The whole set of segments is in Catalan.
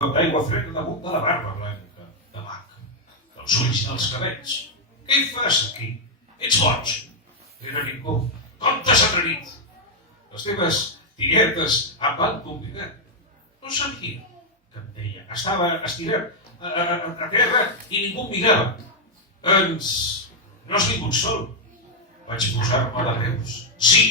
d'aigua freda damunt de la barba blanca de Bach, dels ulls i dels cabells. Què hi fas aquí? Ets boig. Era ningú. Com t'has atrevit? Les teves tietes em van convidar. No sabia que em deia. Estava estirat a terra i ningú em mirava. No has vingut sol. Vaig posar-me de peus. Sí,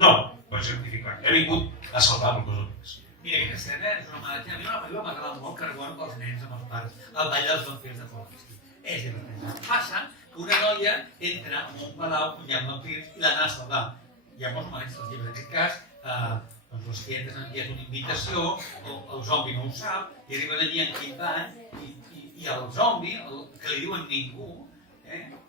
no, vaig certificar. He vingut a salvar els meus amics. Mira, aquesta escena és una malaltia. A mi una pel·lícula m'agrada molt que reguen pels nens amb els pares. El ball dels vampirs de Foresti. És divertit. Passa que una noia entra en un palau on hi ha vampirs i l'han a salvar. Hi ha molts moments dels llibres. En aquest cas, les clientes han enviat una invitació, el zombi no ho sap, i arriben allí en quin van, i el zombi, que li diuen ningú,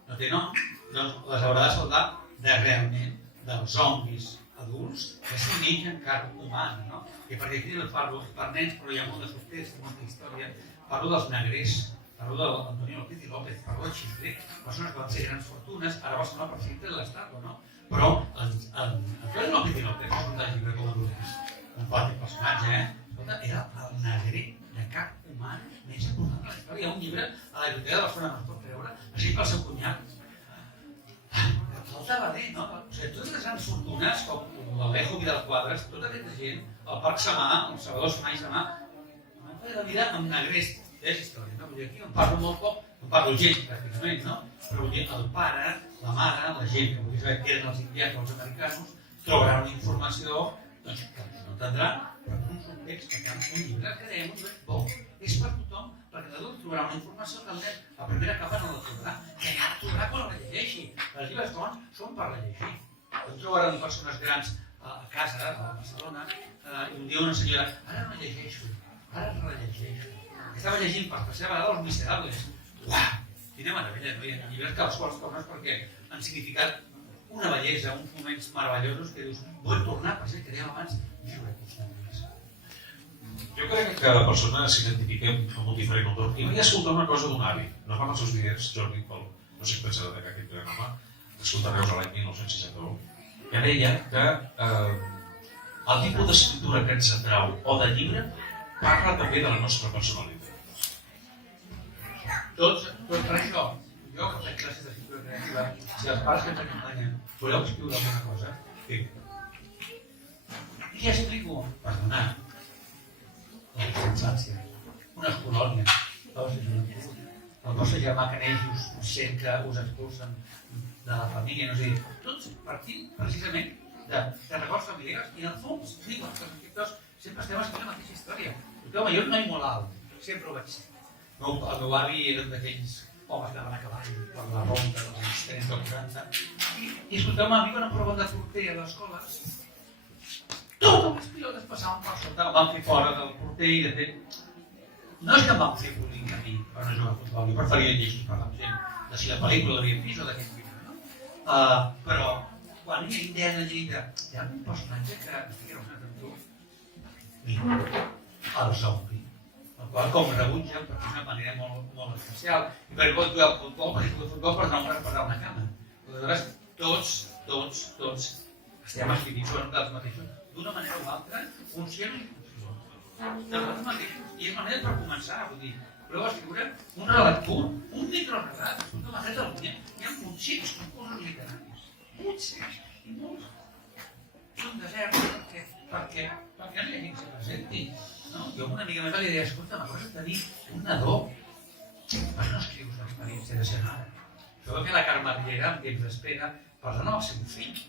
no té nom, doncs les haurà de salvar realment dels zombis adults que s'uneixen carn humana, no? I perquè aquí parlo per nens, però hi ha molt de subtext, molta història. Parlo dels negrers, parlo de l'Antonio López i López, parlo de Xifré, persones que van ser grans fortunes, ara va sonar per sempre de l'Estat, no? Però Antonio López i López, que és un del llibre com a adults, un fàcil personatge, escolta, era el negrer de carn humana més important de la història. Hi ha un llibre a la biblioteca de Barcelona, no es pot treure, així pel seu cunyat. Faltava bé, no? O sigui, totes les grans fortunes, com l'Alejo Vidal Quadras, tota aquesta gent, el Parc Samà, el Salvador Samà i Samà, van fer la vida amb negrers. És història, no? Vull dir, aquí en parlo molt poc, en parlo gent, pràcticament, no? Però vull dir, el pare, la mare, la gent que vulgui saber què eren els indians o els americanos, trobaran una informació, doncs, que no entendrà, però un subtext que en un llibre creem un lloc bo. És per tothom, perquè l'adult trobarà una informació que el nen a primera capa no la trobarà, que ja la trobarà quan la rellegeixi. Els llibres bons són per rellegir. Trobaran persones grans a casa, a Barcelona, i un dia una senyora, ara no llegeixo, ara rellegeixo. Estava llegint per tercera vegada Els Miserables. Uau! Quina meravella, no? Hi ha llibres que els quals tornes perquè han significat una bellesa, uns moments meravellosos que dius, vull tornar, per ser que dèiem abans, viure aquests moments. Jo crec que cada persona s'identifiquem amb un diferent entorn. I vaig escoltar una cosa d'un avi. No fa els seus vídeos, Jordi Pol, no sé si pensarà de aquest gran home, escolta Reus a l'any 1961, que deia que el tipus d'escriptura que ens atrau o de llibre parla també de la nostra personalitat. Tots per això, jo que faig classes d'escriptura creativa, si els pares que ens acompanyen voleu escriure alguna cosa, sí. I ja explico, perdonar, la infància, unes colònies, el vostre germà que neix us sent que us expulsen de la família, no sé, tots partint precisament de records familiars i en el fons, diuen que els escriptors sempre estem escrivint la mateixa història. Perquè home, jo no hi molt alt, sempre ho vaig ser. El meu avi era un d'aquells homes que van a cavall per la ronda dels anys 30 o 40 i escolteu-me, a mi quan em proven de porter a l'escola, totes les pilotes passaven per sota, em van fer fora del porter i de fet no és que em van fer bullying a mi per no jugar a futbol, jo preferia llegir per la gent de si la pel·lícula l'havien vist o d'aquest llibre, no? Però quan hi ha idea de Lleida, hi ha un personatge que estic relacionat amb tu, el zombi, el qual com rebutja perquè és una manera molt especial i per exemple jugar al futbol, perquè jugar al futbol per anar a una cama. Aleshores, tots estem escrivint sobre nosaltres mateixos d'una manera o altra, conscient i inconscient. De nosaltres mateixos. I és manera per començar, vull dir, voleu escriure un relat curt, un microrelat, escolta, m'ha fet alguna, hi ha potser concursos literaris, potser, i molts són deserts perquè no hi ha gent que s'hi presenti. Jo amb una amiga meva li deia, escolta, m'acabes de tenir un nadó, per què no escrius l'experiència de ser mare? Això va fer la Carme Riera en temps d'espera parlant amb el seu fill,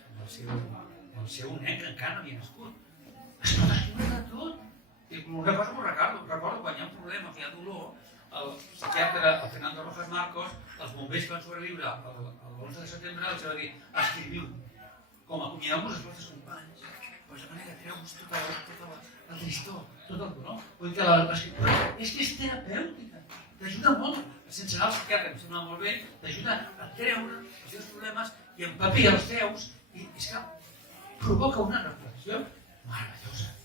el seu nen que encara no havia nascut. Es pot escriure de tot. I una cosa m'ho recordo quan hi ha un problema, que hi ha dolor, el psiquiatre, el Fernando Rojas Marcos, els bombers que van sobreviure l'11 de setembre els va dir, escriviu, com acomiadeu-vos els vostres companys, doncs de manera que treu-vos tota la tristor, tot el dolor. Vull dir que l'escriptura és que és terapèutica, t'ajuda molt, sense anar al psiquiatre, em sembla molt bé, t'ajuda a treure els teus problemes i empapir els teus, i és que provoca una reflexió meravellosa.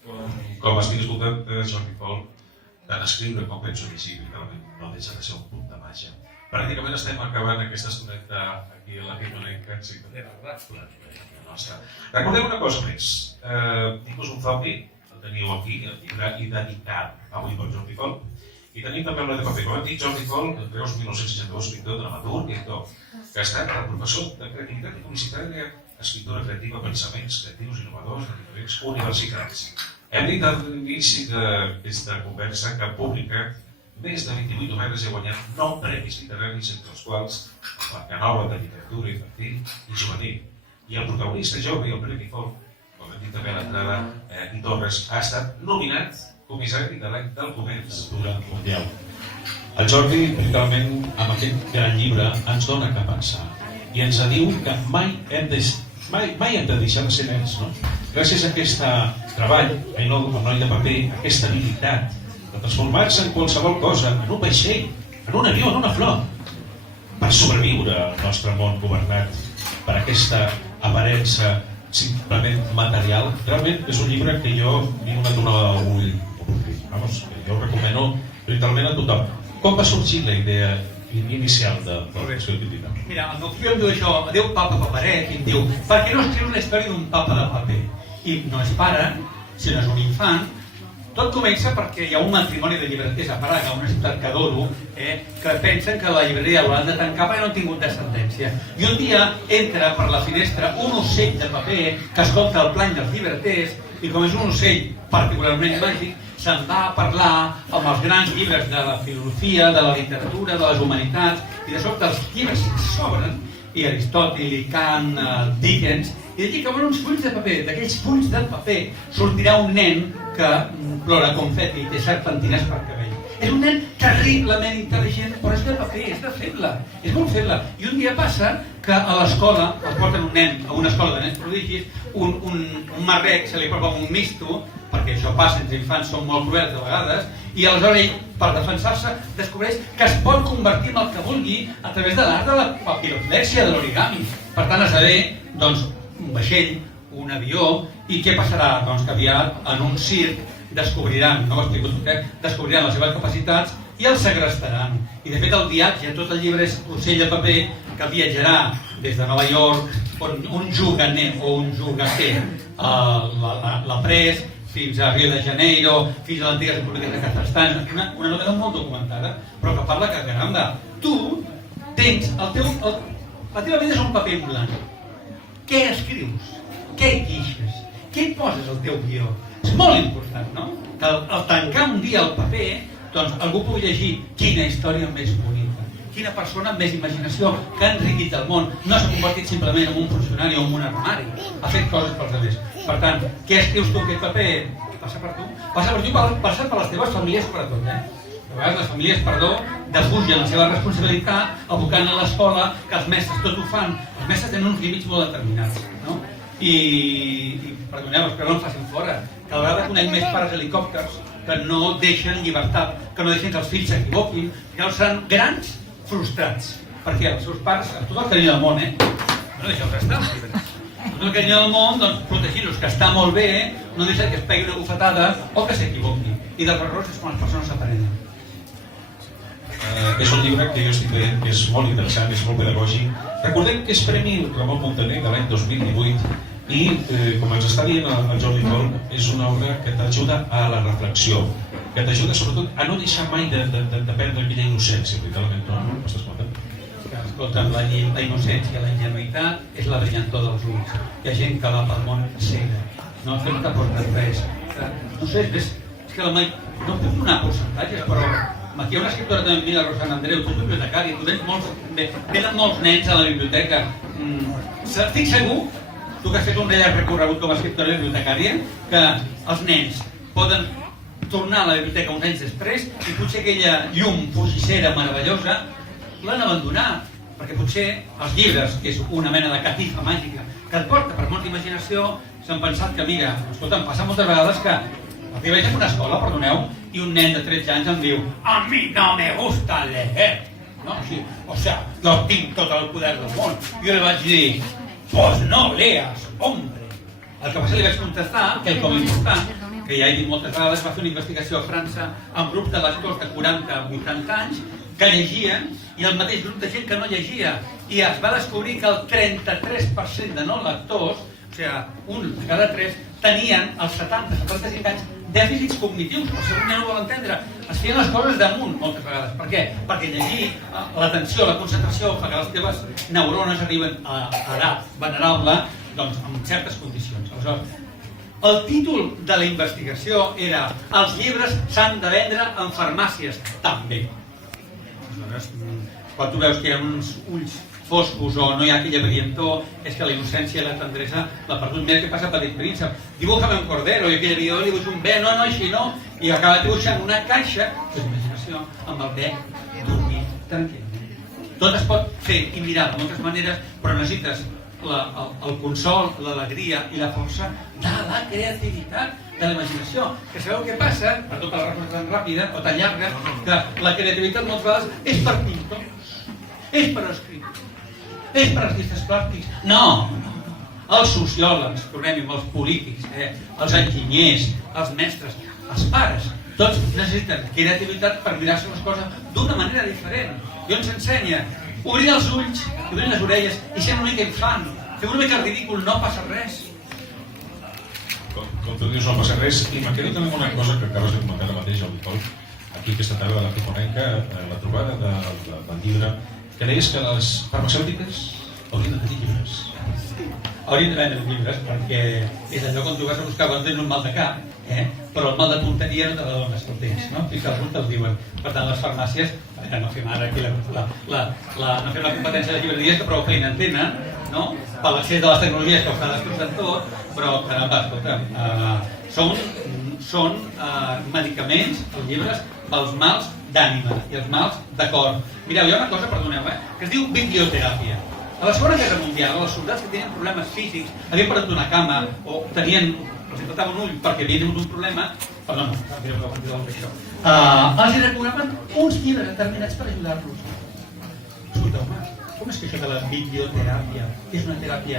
Com estic escoltant Jordi Pol, tant escriure com penso llegir, no deixa de ser un punt de màgia. Pràcticament estem acabant aquesta estoneta aquí a la Piconenca, en Ciutadella. Recordem una cosa més. Tipus un zombi, teniu aquí, el llibre i dedicat avui pel Jordi Fol. I tenim també el de paper. Com hem dit, Jordi Fol, Reus 1962, pintor, dramaturg, director, que ha estat el professor de creativitat i publicitària, escriptura creativa, pensaments creatius innovadors de diferents universitats. Hem dit a l'inici d'aquesta conversa que ha publicat més de 28 novel·les i ha guanyat 9 premis literaris, entre els quals la Canova de literatura infantil i juvenil. I el protagonista, Jordi, el Premi Fol, com hem dit també a l'entrada, i Torres, ha estat nominat comissari de l'any del comerç mundial. El Jordi, literalment, amb aquest gran llibre, ens dona què pensar i ens diu que mai hem de deixar de ser nens, no? Gràcies a aquest treball, amb noi de paper, aquesta habilitat de transformar-se en qualsevol cosa, en un vaixell, en un avió, en una flor, per sobreviure al nostre món governat per aquesta aparença simplement material. Realment és un llibre que jo m'he donat un ull. Vamos, jo ho recomano literalment a tothom. Com va sorgir la idea inicial de l'organització activitat? Mira, el meu fill em diu això, adéu papa paperet, i em diu, per què no escrius la història d'un papa de paper? I no és pare, sinó és un infant. Tot comença perquè hi ha un matrimoni de llibreters a Praga, una ciutat que adoro, que pensen que la llibreria l'han de tancar perquè no han tingut descendència. I un dia entra per la finestra un ocell de paper que escolta el plany dels llibreters i com és un ocell particularment màgic, se'n va a parlar amb els grans llibres de la filosofia, de la literatura, de les humanitats, i de sobte els llibres s'obren, i Aristòtil, Kant, Dickens, i d'aquí com uns fulls de paper, d'aquells fulls de paper sortirà un nen que plora confeti i té serpentines per cabell. És un nen terriblement intel·ligent, però és de paper, és de feble, és molt feble. I un dia passa que a l'escola, es porten un nen a una escola de nens prodigis, un marrec se li apropa un misto, perquè això passa entre infants, són molt cruels de vegades, i aleshores ell, per defensar-se, descobreix que es pot convertir en el que vulgui a través de l'art de la papiroflexia, de l'origami. Per tant, esdevé, doncs, un vaixell, un avió, i què passarà? Doncs que aviat en un circ descobriran, no ho explico tot, descobriran les seves capacitats i el segrestaran. I de fet el viatge, tot el llibre és ocell de paper que viatjarà des de Nova York, on un juganer o un jugater l'ha pres, fins a Rio de Janeiro, fins a l'antiga República de Kazakhstan, una novel·la molt documentada, però que parla que, caramba, tu tens la teva vida és un paper en blanc. Què escrius? Què hi queixes? Què hi poses al teu guió? És molt important, no? Que al tancar un dia el paper, doncs algú pugui llegir quina història més bonica, quina persona amb més imaginació que ha enriquit el món, no s'ha convertit simplement en un funcionari o en un armari, ha fet coses pels altres. Per tant, què escrius tu aquest paper? Passa per tu, passa per les teves famílies sobretot, A vegades les famílies, defugen la seva responsabilitat abocant a l'escola que els mestres tot ho fan. Els mestres tenen uns límits molt determinats, no? I perdoneu, però no em facin fora. Cada vegada conec més pares helicòpters que no deixen llibertat, que no deixen que els fills s'equivoquin, que no seran grans frustrats. Perquè els seus pares, amb tot el carinyo del món, no deixeu restar els llibres. Tot el carinyo del món, doncs protegir-los, que està molt bé, no deixar que es pegui una bufetada o que s'equivoqui. I dels errors és quan les persones s'aprenen. És un llibre que jo estic veient que és molt interessant, és molt pedagògic. Recordem que és Premi Ramon Muntaner de l'any 2018 i, com ens està dient el Jordi Fol, és una obra que t'ajuda a la reflexió, que t'ajuda sobretot a no deixar mai de perdre aquella innocència, literalment, no? M'estàs comentant? Escolta'm, la innocència, la ingenuïtat és la brillantor dels ulls. Hi ha gent que va pel món cega, no t'aporta res. No sé, és que no puc donar percentatges, però aquí hi ha una escriptora també, Mila Rosana Andreu, tu ets bibliotecari, venen molts nens a la biblioteca. Estic segur, tu que has fet un llarg recorregut com a escriptora bibliotecària, que els nens poden tornar a la biblioteca uns anys després i potser aquella llum fugissera meravellosa l'han abandonat, perquè potser els llibres, que és una mena de catifa màgica que et porta per molta imaginació, s'han pensat que, mira, escolta, em passa moltes vegades que aquí vaig a una escola, perdoneu, i un nen de 13 anys em diu a mi no me gusta leer, no? O sea, no tinc tot el poder del món. Jo li vaig dir, pues no leas, hombre. El que passa li vaig contestar, que el com important, que ja he dit moltes vegades, va fer una investigació a França amb grups de lectors de 40-80 anys que llegien i el mateix grup de gent que no llegia. I es va descobrir que el 33% de no lectors, o sigui, un de cada 3, tenien als 70-75 anys dèficits cognitius. El segon no ho vol entendre. Es feien les coses damunt moltes vegades. Per què? Perquè llegir, l'atenció, la concentració, fa que les teves neurones arriben a edat venerable doncs, en certes condicions. Aleshores, el títol de la investigació era "Els llibres s'han de vendre en farmàcies també". Aleshores, quan tu veus que hi ha uns ulls foscos o no hi ha aquella brillantor, és que la innocència i la tendresa l'ha perdut. Mira què passa a Petit Príncep. Dibújame un cordero, i aquell vídeo li dibuix un bé, no, així no, i acaba dibuixant una caixa, és imaginació, amb el bé dormir tranquil. Tot es pot fer i mirar de moltes maneres, però necessites el consol, l'alegria i la força de la creativitat, de la imaginació. Que sabeu què passa, per tota la resposta tan ràpida o tan llarga, que la creativitat moltes vegades és per pintors, és per escriptors, és per artistes plàstics. No, els sociòlegs, tornem-hi, els polítics, els enginyers, els mestres, els pares, tots necessiten creativitat per mirar-se les coses d'una manera diferent. I on s'ensenya? Obrir els ulls, obrir les orelles i ser una mica infant, fer una mica ridícul, no passa res. Com tu dius, no passa res, i me quedo també amb una cosa que acabes de comentar ara mateix, al Vitol, aquí aquesta tarda de la Piconenca, la trobada del llibre, que deies que les farmacèutiques haurien de tenir llibres. Haurien de vendre llibres perquè és allò quan tu vas a buscar quan tens un mal de cap, però el mal de punteria no te la dones que el tens, no? I que alguns te'l diuen. Per tant, les farmàcies, no fem ara aquí no fem la competència de llibreries que prou feina en tenen, no? Per l'accés de les tecnologies que ho està destrossant tot, però caramba, escolta, són medicaments, els llibres, pels mals d'ànima i els mals de cor. Mireu, hi ha una cosa, perdoneu, que es diu biblioteràpia. A la Segona Guerra Mundial, els soldats que tenien problemes físics, havien perdut una cama o tenien, els faltava un ull perquè havien tingut un problema, els recomanaven uns llibres determinats per ajudar-los. Escolteu-me, com és que això de la biblioteràpia és una teràpia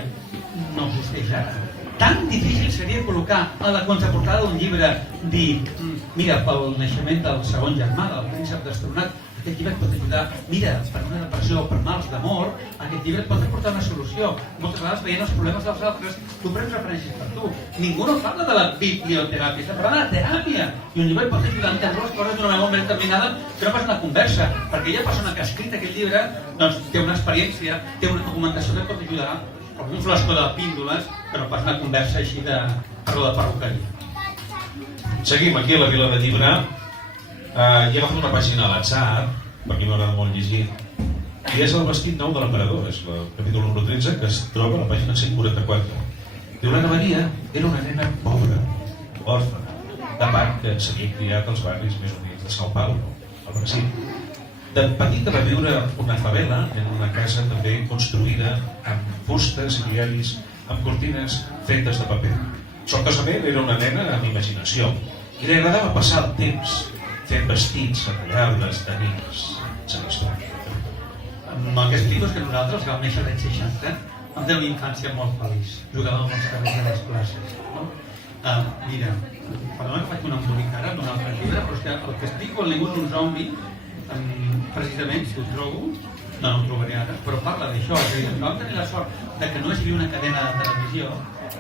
no existeix ara? Tan difícil seria col·locar a la contraportada d'un llibre dir, mira, pel naixement del segon germà, del príncep destronat, aquest llibre et pot ajudar, mira, per una depressió o per mals d'amor, aquest llibre et pot aportar una solució. Moltes vegades veient els problemes dels altres, tu prens referències per tu. Ningú no parla de la biblioteràpia, està parlant de la teràpia. I un llibre et pot ajudar a entendre les coses d'una manera determinada que no pas una conversa, perquè aquella persona que ha escrit aquell llibre doncs, té una experiència, té una documentació que et pot ajudar, com un flascó de píndoles, que no pas una conversa així de parlo de perruqueria. Seguim aquí a la Vila de Llibre. I he agafat una pàgina a l'atzar, perquè m'agrada molt llegir, i és el vestit nou de l'emperador, és el capítol número 13, que es troba a la pàgina 144. Diu, l'Anna Maria era una nena pobra, òrfana, de part que s'havia criat als barris més units de São Paulo, al Brasil. De petita va viure una favela en una casa també construïda amb fustes i diaris, amb cortines fetes de paper. Sol casament era una nena amb imaginació i li agradava passar el temps fent vestits retallables de nens. El que explico és que nosaltres, que vam néixer l'any 60, vam tenir una infància molt feliç. Jugàvem als carrers de les classes. No? Mira, perdona que faig un embolic ara d'un altre llibre, però és que el que explico en Ningú és un zombi, precisament, si ho trobo, no ho trobaré ara, però parla d'això. És a dir, vam tenir la sort de que no es viu una cadena de televisió,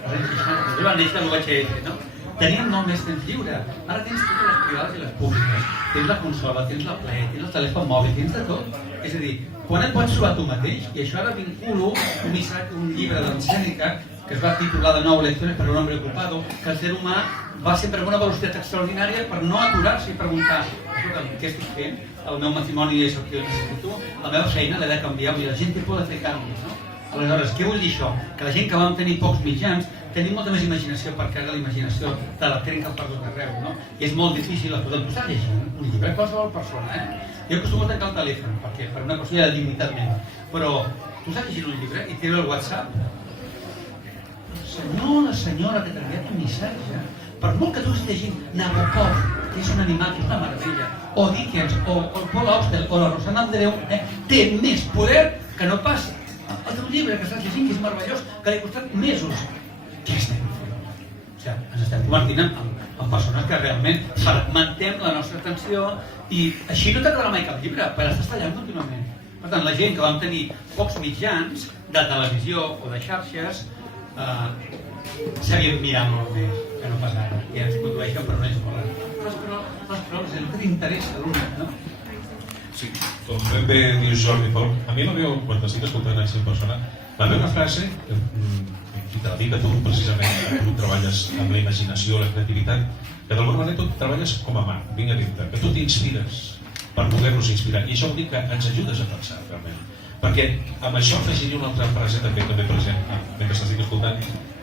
als anys 60, jo vam néixer a l'UHF, no? Teníem molt més temps lliure. Ara tens totes les privades i les públiques. Tens la consola, tens la Play, tens el telèfon mòbil, tens de tot. És a dir, quan et pots trobar tu mateix, i això ara vinculo un llibre d'en Sèneca que es va titular de nou Lecciones per un hombre ocupado, que el ser humà va sempre amb una velocitat extraordinària per no aturar-se i preguntar, escolta, què estic fent? El meu matrimoni és el que jo necessito, la meva feina l'he de canviar, vull dir, la gent té por de fer canvis, no? Aleshores, què vull dir això? Que la gent que vam tenir pocs mitjans tenim molta més imaginació perquè ara la imaginació te la trenca per tot arreu, no? I és molt difícil, tu estàs llegint un llibre, qualsevol persona, Jo acostumo a tancar el telèfon, perquè per una qüestió de dignitat meva, però tu estàs llegint un llibre i tira el WhatsApp. Senyor, la senyora que t'ha enviat un missatge, per molt que tu estiguis llegint Nabokov, que és un animal, que és una meravella, o Dickens, o el Paul Auster, o la Rosana Andreu, té més poder que no pas el teu llibre que estàs llegint, que és meravellós, que li ha costat mesos. Què estem fent? O sigui, ens estem convertint en persones que realment fragmentem la nostra atenció i així no t'acabarà mai cap llibre, perquè estàs tallant contínuament. Per tant, la gent que vam tenir pocs mitjans de televisió o de xarxes sabíem mirar molt més que no pas ara, i ens condueixen per una escola. Però les proves, el que t'interessa a l'una, no? Sí, com ben bé dius Jordi Pol, a mi la veu, quan t'estic escoltant així en persona, la veu una frase, i te la dic a tu, precisament, tu treballes amb la imaginació, la creativitat, que d'alguna manera tu treballes com a mà, vinc a dir-te, que tu t'inspires per poder-nos inspirar, i això vol dir que ens ajudes a pensar, realment. Perquè amb això afegiria una altra frase també present, mentre t'estic escoltant,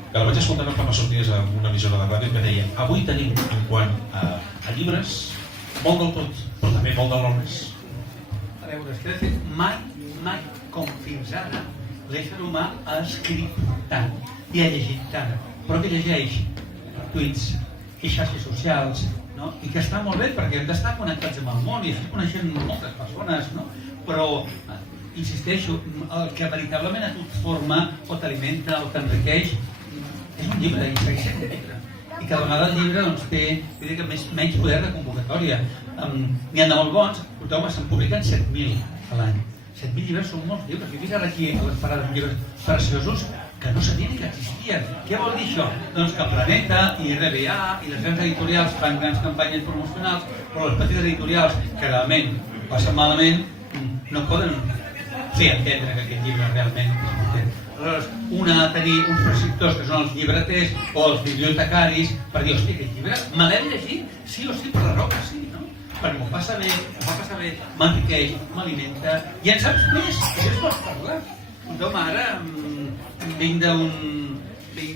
que la vaig escoltar no fa massa dies en una emissora de ràdio que deia: avui tenim, en quant a llibres, molt del tot, però també molt de l'hores. A veure, és que de fet, mai com fins ara, l'ésser humà ha escrit tant i ha llegit tant, però que llegeix tuits i xarxes socials, no? I que està molt bé perquè hem d'estar connectats amb el món i estic coneixent moltes persones, no? Però insisteixo, el que veritablement a tu et forma o t'alimenta o t'enriqueix és un llibre, i segueix sent un llibre. I cada vegada el llibre doncs, té menys poder de convocatòria. N'hi ha de molt bons, escolteu-me, se'n publiquen 7.000 a l'any. 7.000 llibres són molts llibres. Jo he vist ara aquí a les parades llibres preciosos que no sabia ni que existien. Què vol dir això? Doncs que Planeta i RBA i les grans editorials fan grans campanyes promocionals, però les petites editorials que realment passen malament no poden fer entendre que aquest llibre realment és potent. Aleshores, una ha de tenir uns prescriptors que són els llibreters o els bibliotecaris per dir, hosti, aquest llibre me l'he de llegir sí o sí per la raó que sí, no? Perquè m'ho passa bé, m'enriqueix, m'alimenta i en saps més, que si ens pots parlar. Doncs ara vinc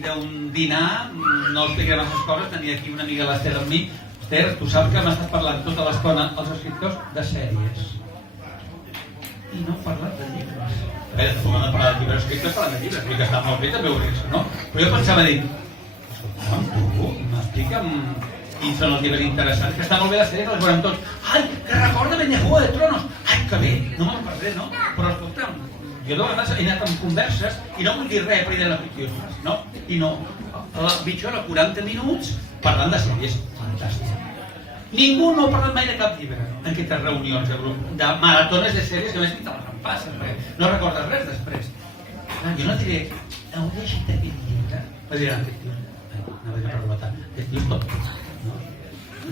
d'un dinar, no explicaré masses coses, tenia aquí una amiga l'Ester amb mi. Esther, tu saps que m'ha estat parlant tota l'estona els escriptors de sèries i no hem parlat de llibres. A veure, com hem de parlar de llibres escriptors, parlant de llibres, vull que està molt bé també obrir-se, no? Però jo pensava dir, escolta'm, tu m'explica'm quins són els llibres interessants, que està molt bé la sèrie, que les veurem tots. Ai, que recorda ben de Juego de Tronos! Ai, que bé, no me'n perdré, no? Però escolta'm, jo de vegades he anat amb converses i no vull dir res per dir la ficció, no? I no, a la mitja hora, 40 minuts, parlant de sèries fantàstiques. Ningú no ha parlat mai de cap llibre en aquestes reunions de grup, de maratones de sèries que a més ni te les empassen, perquè no recordes res després. Jo no diré, heu llegit aquest llibre? Va dir, aquest tio, no vaig a preguntar, aquest tio és tot.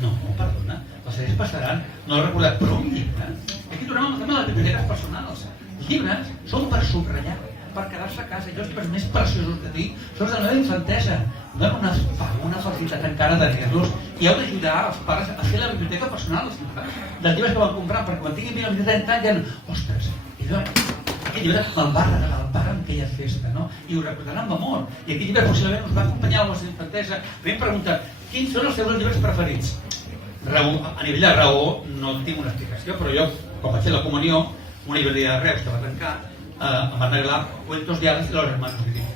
No, perdona, les sèries passaran, no l'he recordat, però un llibre, aquí tornem al tema de les biblioteques personals. Els llibres són per subratllar, per quedar-se a casa. Jo els llibres més preciosos que tinc són de la meva infantesa. Donen una felicitat encara de tenir-los i heu d'ajudar els pares a fer la biblioteca personal dels infants, dels llibres que van comprar, perquè quan tinguin més de 30 anys ja no... Ostres, aquest llibre me'l va regalar el pare en aquella festa, no? I ho recordaran amb amor. I aquest llibre possiblement us va acompanyar a la vostra infantesa. M'hem preguntat, quins són els seus llibres preferits? A nivell de raó no tinc una explicació, però jo, quan vaig fer la comunió, una llibreria de Reus que va tancar, em van regalar Cuentos de hadas de los hermanos Grimm.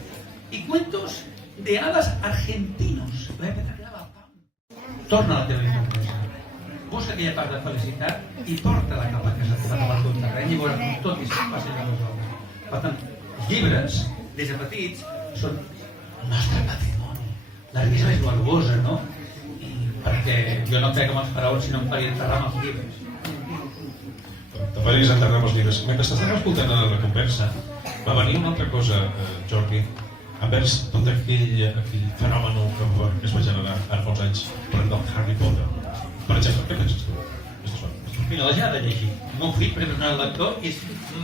I cuentos de hadas argentinos. Torna a la teva infantesa. Busca aquella part de felicitat i porta-la cap a casa teva, cap al teu terreny, i veuràs com tot i es passa a resoldre. Per tant, els llibres, des de petits, són el nostre patrimoni. La riquesa més valuosa, no? Perquè jo no crec amb els faraons, sinó em faria enterrar amb els llibres. Te faries enterrar amb els llibres. Mentre t'estàs escoltant la conversa, va venir una altra cosa, Jordi, envers tot aquell fenomen que es va generar ara fa uns anys per del Harry Potter. Per exemple, què penses tu? Mira, la gent ha de llegir. El meu fill, per exemple, no era lector, i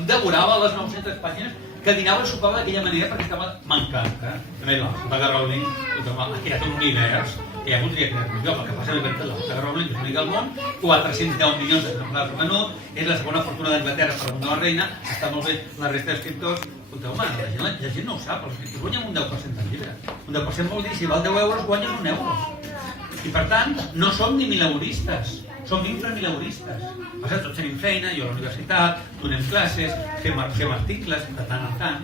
devorava les 900 pàgines que dinava i sopava d'aquella manera perquè estava... M'encanta. A més, la Saga Rowling ha creat un univers que ja voldria crear un lloc. El que passa és que la Saga Rowling és l'única al món, 410 milions d'exemplars venut, és la segona fortuna d'Anglaterra per damunt de la reina, està molt bé la resta d'escriptors. Escolteu-me, la gent no ho sap, els escriptors guanyen un 10% del llibre. Un 10% vol dir, si val 10 euros, guanyen un euro. I per tant, no som ni mileuristes, som inframileuristes. Passa, tots tenim feina, jo a la universitat, donem classes, fem articles de tant en tant.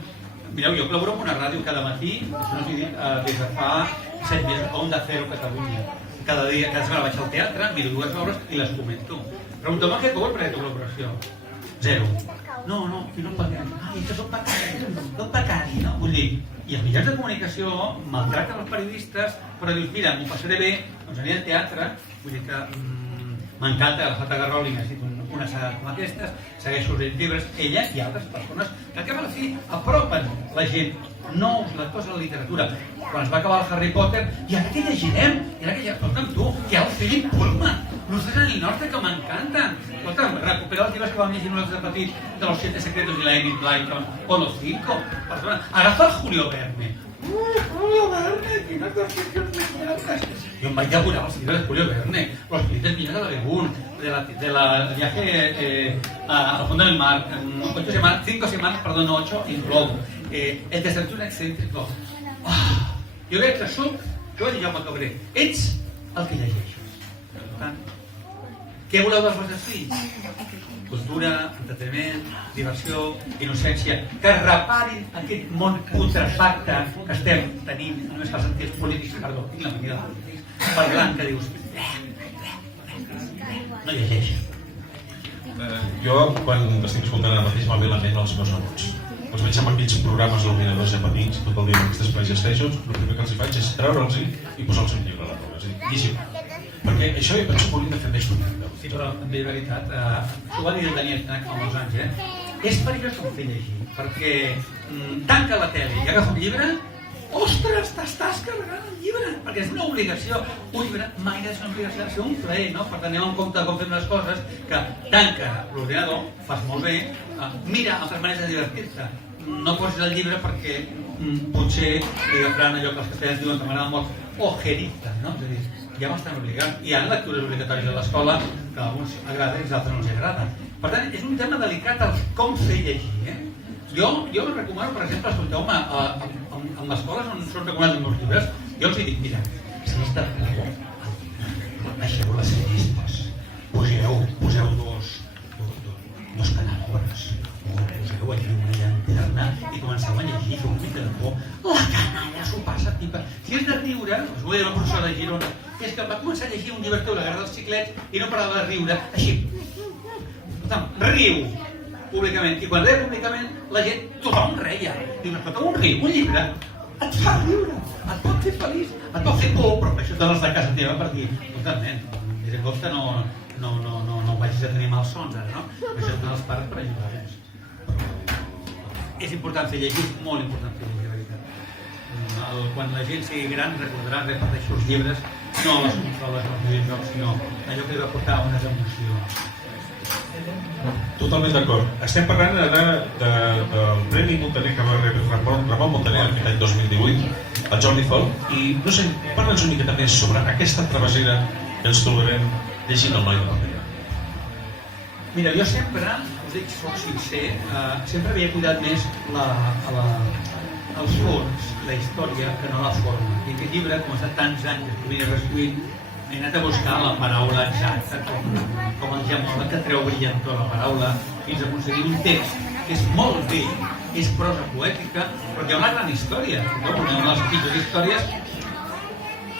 Mireu, jo col·laboro amb una ràdio cada matí, això no s'ho he dit, des de fa 7 mesos, a Onda Cero Catalunya. Cada setmana vaig al teatre, miro 2 obres i les comento. Pregunteu-me què cobro per aquesta col·laboració. 0. No, i no paguem. Ai, que soc pecari, no? Vull dir, i els mitjans de comunicació maltracten els periodistes, però dius, mira, m'ho passaré bé, doncs aniré al teatre, vull dir que m'encanta la Saga Rowling, ha escrit una saga com aquestes, segueixo els llibres, ella i altres persones que al cap a la fi apropen la gent nous lectors de la literatura. Quan es va acabar el Harry Potter, i ara què llegirem? I ara què llegirem? Escolta'm, tu, que hi ha el Philip Pullman, Luces en el Norte, que m'encanten. Escolta'm, recuperar els llibres que vam llegir nosaltres de petits, de los 7 secretos de la Enid Blyton, o los 5. Perdona, agafa el Julio Verne. Julio Verne, quines descripcions més llargues. Jo em vaig devorar els llibres de Julio Verne, los Grites Viñas de la Begún, de la viaje al fondo del mar, 5 semanas, perdón, 8 en globo, el desaventura excéntrico. Jo crec que soc, jo i Jaume Cabré, ets el que llegeixes. Per tant, què voleu dels vostres fills? Cultura, entreteniment, diversió, innocència, que reparin aquest món putrefacte que estem tenint, només pels sentits polítics, perdó, tinc la mania de polítics, parlant que dius, no llegeixen. Jo, quan estic escoltant ara mateix, me'l ve a la ment els meus negots. Els veig amb aquells programes il·luminadors de petits, tot el dia amb aquestes PlayStations, el primer que els faig és treure'ls i posar-los un llibre a la taula. És a dir, llegim. Perquè això jo penso que hauríem de fer més d'un. Sí, però també és veritat, això ho va dir el Daniel Knack fa molts anys, és perillós com fer llegir, perquè tanca la tele i agafa un llibre, ostres, t'estàs carregant el llibre, perquè és una obligació. Un llibre mai és una obligació, ha de ser un plaer, no? Per tant, anem en compte com fem les coses, que tanca l'ordinador, fas molt bé, mira altres maneres de divertir-te. No posis el llibre perquè potser li agafaran allò que els castellans diuen que m'agrada molt, ojeriza, no? És a dir, ja m'estan obligant. Hi ha lectures obligatòries a l'escola que a alguns agrada i als altres no els agrada. Per tant, és un tema delicat el com fer llegir. Jo recomano, per exemple, escolteu-me, en l'escola on són recomanats els meus llibres, jo els dic, mira, si és de por, deixeu les llistes, poseu dos canalores, poseu allí una llanterna i comenceu a llegir, un mica de por, la canalla s'ho passa pipa. Si és de riure, us ho deia la professora de Girona, és que va començar a llegir un llibre teu, La guerra dels xiclets, i no parava de riure, així. Escolta'm, riu públicament, i quan reia públicament, la gent, tothom reia. Diu, escolta, un llibre et fa riure, et pot fer feliç, et pot fer por, però això te l'has de casa teva per dir, escolta, nen, des de compte no vagis a tenir malsons ara, no? Això és els pares per ajudar-los. És important fer llegir, molt important fer llegir, la veritat. Quan la gent sigui gran recordarà, repeteixo els llibres, no les consoles, no els videojocs, sinó allò que li va portar unes emocions. Totalment d'acord. Estem parlant del Premi Montaner que va rebre Ramon Montaner aquest any 2018, el Jordi Fol, i no sé, parla'ns una miqueta més sobre aquesta travessera que ens trobarem llegint el Noi de paper. Mira, jo sempre, us dic, soc sincer, sempre havia cuidat més els fons, la història, que no la forma. I aquest llibre, com ha estat tants anys escrivint i reescrivint, he anat a buscar la paraula exacta, com el Jamola, que treu brillantor la paraula, fins a aconseguir un text que és molt vell, és prosa poètica, però que hi ha una gran història. Una de les pitjors històries.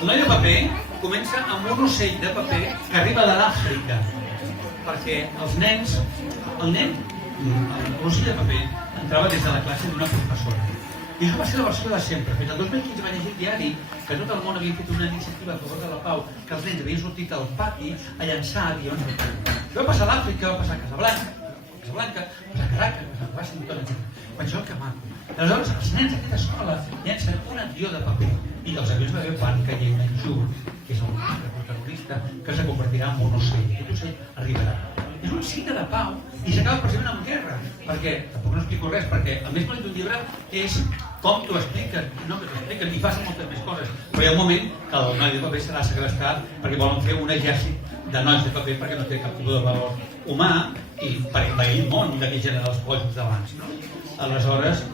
El Noi de paper comença amb un ocell de paper que arriba de l'Àfrica, perquè els nens, l'ocell de paper entrava des de la classe d'una professora. I això va ser la versió de sempre. Fins al 2015 va llegir el diari que tot el món havia fet una iniciativa a favor de la pau, que els nens havien sortit al pati a llançar avions. Això va passar a l'Àfrica, va passar a Casablanca, va passar a Caracas, va passar a Washington, etc. Vaig que maco. Aleshores, els nens d'aquesta escola llancen un avió de paper i els avions van caient en Jules, que és el protagonista, que es convertirà en un ocell. Aquest ocell arribarà. És un signe de pau i s'acaba precisament amb guerra, perquè tampoc no explico res, perquè el més bonic d'un llibre és com t'ho expliquen, no que t'ho expliquen, i passen moltes més coses. Però hi ha un moment que el noi de paper serà segrestat perquè volen fer un exèrcit de nois de paper perquè no té cap tipus de valor humà i per envair el món d'aquell gènere dels bojos d'abans, no? Aleshores,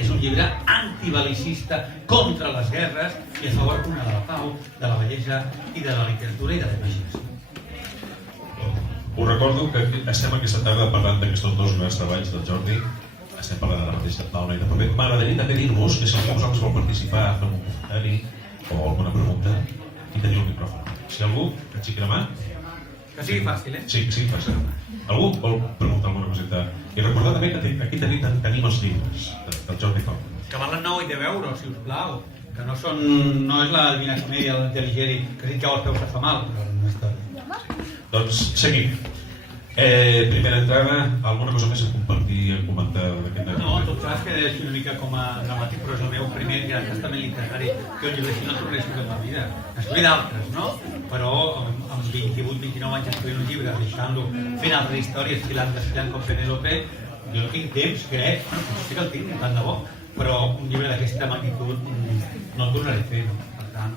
és un llibre antibelicista contra les guerres i a favor de la pau, de la bellesa i de la literatura i de la imaginació. Us recordo que estem aquesta tarda parlant d'aquests dos grans treballs del Jordi. Estem parlant ara mateix del Noi de paper. M'agradaria també dir-vos que si algú de vosaltres vol participar, fer un comentari o alguna pregunta, i teniu el micròfon. Si algú, que aixequi la mà. Que sigui fàcil, eh? Sí, que sigui fàcil. Algú vol preguntar alguna coseta? I recordar també que aquí tenim els llibres del Jordi Font. Que valen 9 i 10 euros, si us plau. Que no és la Divina Comèdia de l'Intel·ligeri, que si et cau els peus et fa mal, però no és tot. Doncs seguim. Primera entrada, alguna cosa més a compartir, a comentar d'aquest llibre? No, en tot cas que és una mica com a dramàtic, però és el meu primer gran testament literari, que un llibre així no tornaré a escriure en la vida. Escriure d'altres, no? Però amb 28-29 anys escrivint un llibre, deixant-lo, fent altres històries, desfilant com Penélope, jo no tinc temps, crec, bueno, sí que el tinc, tant de bo, però un llibre d'aquesta magnitud no el tornaré a fer, no? Per tant,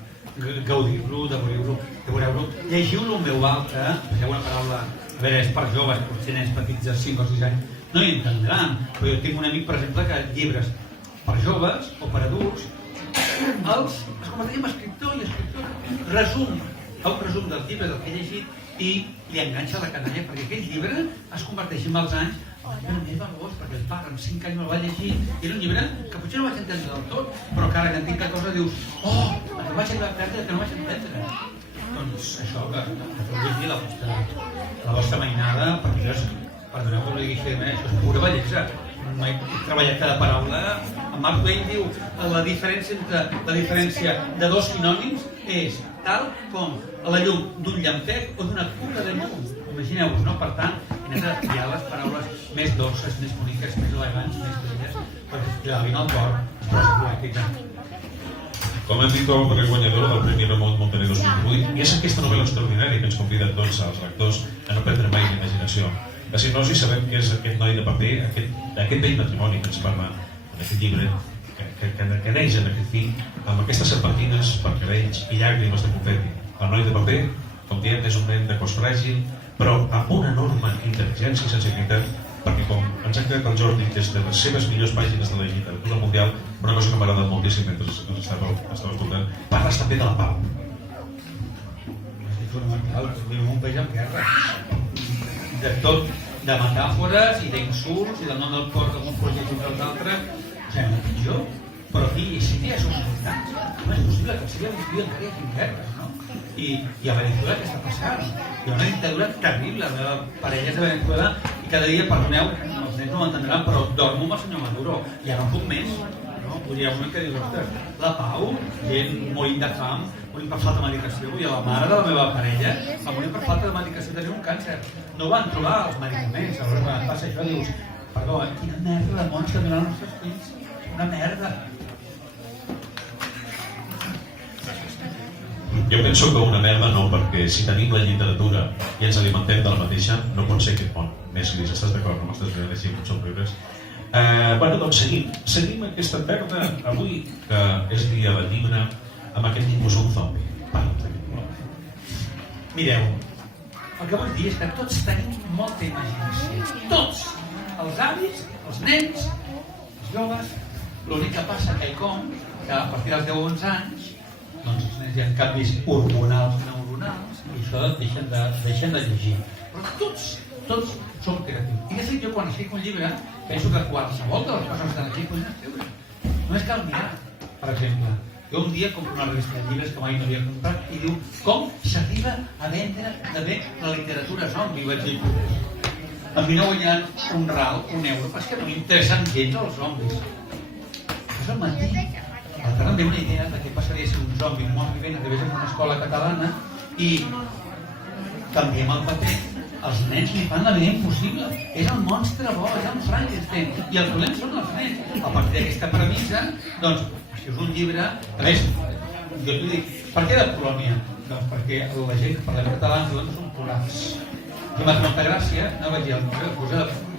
gaudir-lo, devoreu-lo, llegiu-lo en veu alta, poseu una paraula, a veure, és per joves, potser nens petits de 5 o 6 anys, no hi entendran, però jo tinc un amic, per exemple, que llibres per joves o per adults, es converteix en escriptor i escriptor, fa un resum dels llibres del que he llegit i li enganxa la canalla, perquè aquell llibre es converteix amb els anys en el llibre més valuós, perquè el pare amb 5 anys me'l va llegir, i era un llibre que potser no vaig entendre del tot, però que ara que entenc cada cosa dius, el que vaig entendre que no vaig entendre. Doncs això, que feu llegir la vostra mainada, perdoneu que no digui així, això és pura bellesa. No he treballat cada paraula. En Mark Twain diu la diferència de dos sinònims és tal com la llum d'un llampec o d'una cuca de llum. Imagineu-vos, no? Per tant, hem de triar les paraules més dolces, més boniques, més elegants, més belles, perquè li agafin el cor, és poètica. Com hem dit, el guanyador del Premi Ramon Muntaner 2018, i és aquesta novel·la extraordinària que ens convida a tots els lectors a no perdre mai l'imaginació. A Sinosi sabem que és aquest noi de paper, aquest vell matrimoni que ens parla en aquest llibre, que neix en aquest fill, amb aquestes serpentines per cabells i llàgrimes de confeti. El noi de paper, com diem, és un nen de cos fràgil, però amb una enorme intel·ligència i sensibilitat, perquè com ens ha creat el Jordi des de les seves millors pàgines de la literatura mundial, una cosa que m'ha agradat moltíssim mentre estava escoltant, parles també de la pau. És fonamental, vivim un país en guerra. De tot, de metàfores i d'insults i del nom del cor d'un projecte i dels altres, sembla pitjor, però aquí Síria són importants. No és possible que Síria viu encara en guerres, no? I a Venezuela què està passant? Hi ha una dictadura terrible, la meva parella és de Venezuela i cada dia, perdoneu, els nens no m'entendran, però dormo amb el senyor Maduro i ara no puc més. No? Podria un que dius, ostres, la pau, gent morint de fam, morint per falta de medicació, i a la mare de la meva parella va morir per falta de medicació, tenia un càncer. No van trobar els medicaments, aleshores quan passa això dius, perdó, quina merda de mons que donen els nostres fills, una merda. Jo penso que una merda no, perquè si tenim la literatura i ens alimentem de la mateixa, no pot ser aquest món més gris. Estàs d'acord? No m'estàs veient així amb somriures? Bueno, doncs seguim aquesta tarda avui, que és dia del llibre, amb aquest Ningú és un zombi. Mireu, el que vull dir és que tots tenim molta imaginació. Tots! Els avis, els nens, els joves. L'únic que passa quelcom que a partir dels 10-11 anys doncs els nens hi ha canvis hormonals, neuronals, i això deixen de llegir. Però tots som creatius. I de fet, jo quan escric un llibre, penso que qualsevol de les coses que estan aquí podem escriure. Només cal mirar. Per exemple, jo un dia compro una revista de llibres que mai no havia comprat i diu com s'arriba a vendre també la literatura zombi. Vaig dir, a mi no guanyant un ral, un euro, però és que no m'interessen gens els zombis. És el matí. Per tant, em ve una idea de què passaria si un zombi molt vivent arribés a una escola catalana i canviem el paper. Els nens li fan la vida impossible. És el monstre bo, és el Frankenstein. I el problema són els nens. A partir d'aquesta premissa, doncs, si és un llibre... A més, jo t'ho dic, per què de Polònia? Doncs perquè la gent que parlem català ens diuen que són polars. I m'ha fet molta gràcia, no vaig dir al correu, posa de...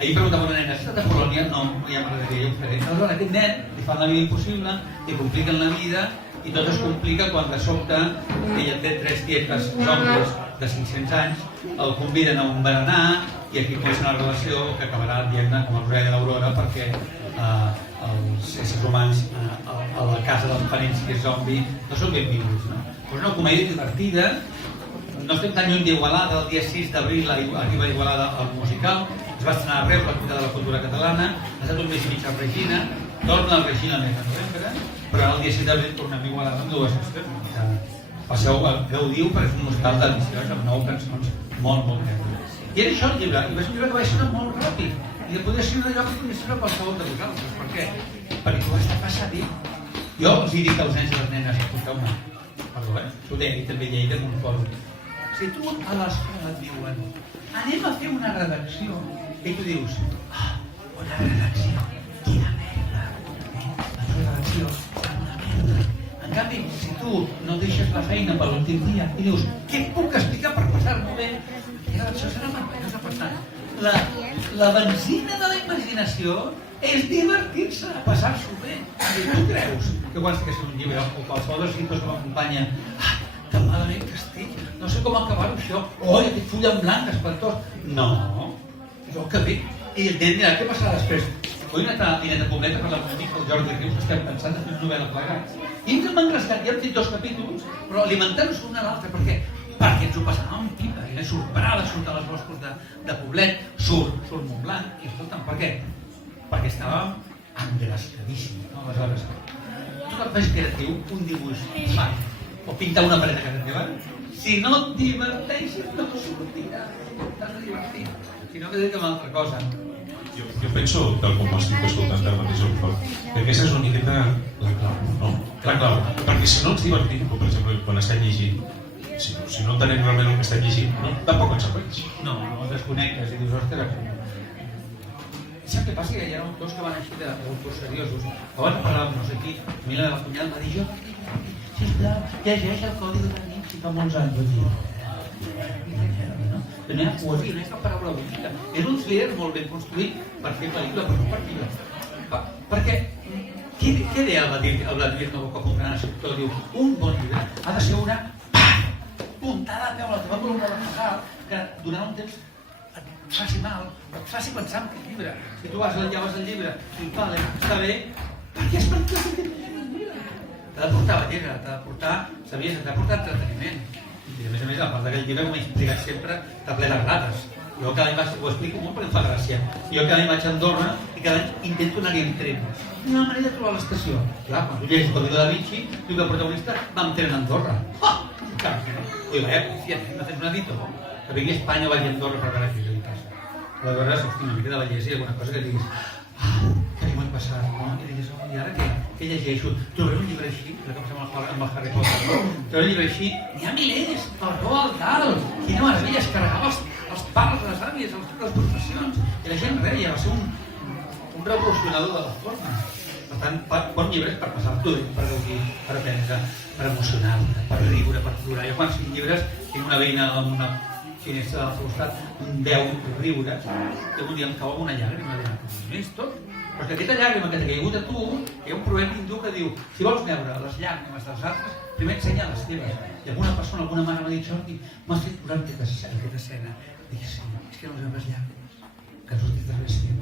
Ahir preguntava una nena, ¿estàs de Polònia? No, ja m'agradaria, jo ho faré. Aleshores, aquest nen li fan la vida impossible, li compliquen la vida i tot es complica quan de sobte ella té 3 tietes zombis de 500 anys, el conviden a un berenar i aquí comença una relació que acabarà dient-ne com el Rosari de l'Aurora perquè els éssers humans a la casa dels parents que és zombi no són benvinguts, no? Però és una comèdia divertida. No estem tan lluny d'Igualada, el dia 6 d'abril arriba a Igualada al musical, es va estrenar a Reus, la Comunitat de la Cultura Catalana, ha estat un mes i mig a Regina, torna al Regina el mes de novembre, però el dia 6 d'abril tornem a Igualada amb 2 estrenes. Passeu, gaudiu perquè és un musical deliciós amb 9 cançons molt grans. I era això el llibre, i va ser un llibre que va ser molt ràpid, i que podia ser d'allò que podia ser qualsevol de vosaltres. Per què? Perquè tu vas passar bé. Jo els dic als nens i les nenes, escolteu-me, perdó, ho deia també Lleida en un fòrum. Si tu a l'escola et diuen anem a fer una redacció. I tu dius, una redacció, quina merda. La redacció serà una merda. En canvi, si tu no deixes la feina per l'últim dia i dius, què puc explicar per passar-m'ho bé? La redacció serà meravellosa. Per tant, la benzina de la imaginació és divertir-se, passar-s'ho bé. I tu creus que quan estigues en un llibre o qualsevol dels llibres que m'acompanya, que malament que estic, no sé com acabar-ho això, aquest full en blanc espantós. No, jo que bé. I el nen dirà, què passarà després? He anat a Dineta Pobleta per la meva amic, el Jordi Rius, que estem pensant de fer una novel·la plegats. I ens hem engrescat, ja hem fet 2 capítols, però alimentant-nos l'un a l'altre. Per què? Perquè ens ho passàvem pipa. I surt Prada, surt a les boscos de Poblet, surt Montblanc. I escolta'm, per què? Perquè estàvem engrescadíssims, no? Aleshores, tot el fes creatiu, un dibuix, o pintar una paret a casa teva, si no et diverteixes, no sortirà. T'has de divertir. Si no, que dic una altra cosa. Jo penso, tal com estic escoltant ara mateix el Fort, que aquesta és una miqueta la clau, no? La clau. Perquè si no ens divertim, com per exemple quan estem llegint, si no entenem realment el que estem llegint, no, tampoc ens serveix. No, desconnectes i dius, ostres, saps què passa? Hi ha autors que van així d'autors seriosos. Abans parlàvem, no sé qui, a mi la meva cunyada em va dir, jo, sisplau, llegeix el Codi de Da Vinci fa molts anys. Vaig dir, no hi ha poesia, no hi ha cap paraula bonica. És un thriller molt ben construït per fer pel·lícula, però no per llibre. Perquè, què deia el Vladimir Nabokov, un gran escriptor? Diu, un bon llibre ha de ser una puntada de peu a la teva columna vertebral que durant un temps et faci mal, et faci pensar en aquest llibre. Si tu lleves el llibre i està bé, per què és per què has de llegir el llibre? T'ha de portar bellesa, t'ha de portar saviesa, t'ha de portar entreteniment. I a més, a part d'aquest llibre, com he explicat sempre, està ple de rates. Jo cada any ho explico molt perquè em fa gràcia. Jo cada any vaig a Andorra i cada any intento anar-hi en tren. Una manera de trobar l'estació. Clar, quan tu llegis el Codi de Da Vinci, diu que el protagonista va amb tren a Andorra. Clar, ui, vaya policia, no tens un edito? Que vingui a Espanya o vagi a Andorra per veure què li passa. Aleshores, hosti, una mica de bellesa i alguna cosa que diguis, què li pot passar, no? I diguis, i ara què? Què llegeixo? Trobaré un llibre així, que passem amb el Harry Potter, no? Trobaré un llibre així, n'hi ha milers, el Roald Dahl, quina meravella, es carregava els pares, les àvies, les professions, i la gent reia, va ser un revolucionador de la forma. Per tant, bon llibre per passar-t'ho bé, per gaudir, per aprendre, per emocionar-te, per riure, per plorar. Jo quan cinc llibres tinc una veïna amb una finestra del seu costat, un 10 riures, que un dia em cau amb una llàgrima, no és tot. Però que aquesta llàgrima que t'ha caigut a tu, hi ha un proverbi hindú que diu, si vols veure les llàgrimes dels altres, primer ensenya les teves. I alguna persona, alguna mare m'ha dit, Jordi, m'has fet posar aquesta escena. Dic, sí, és que no les meves llàgrimes, que han sortit de l'estiu.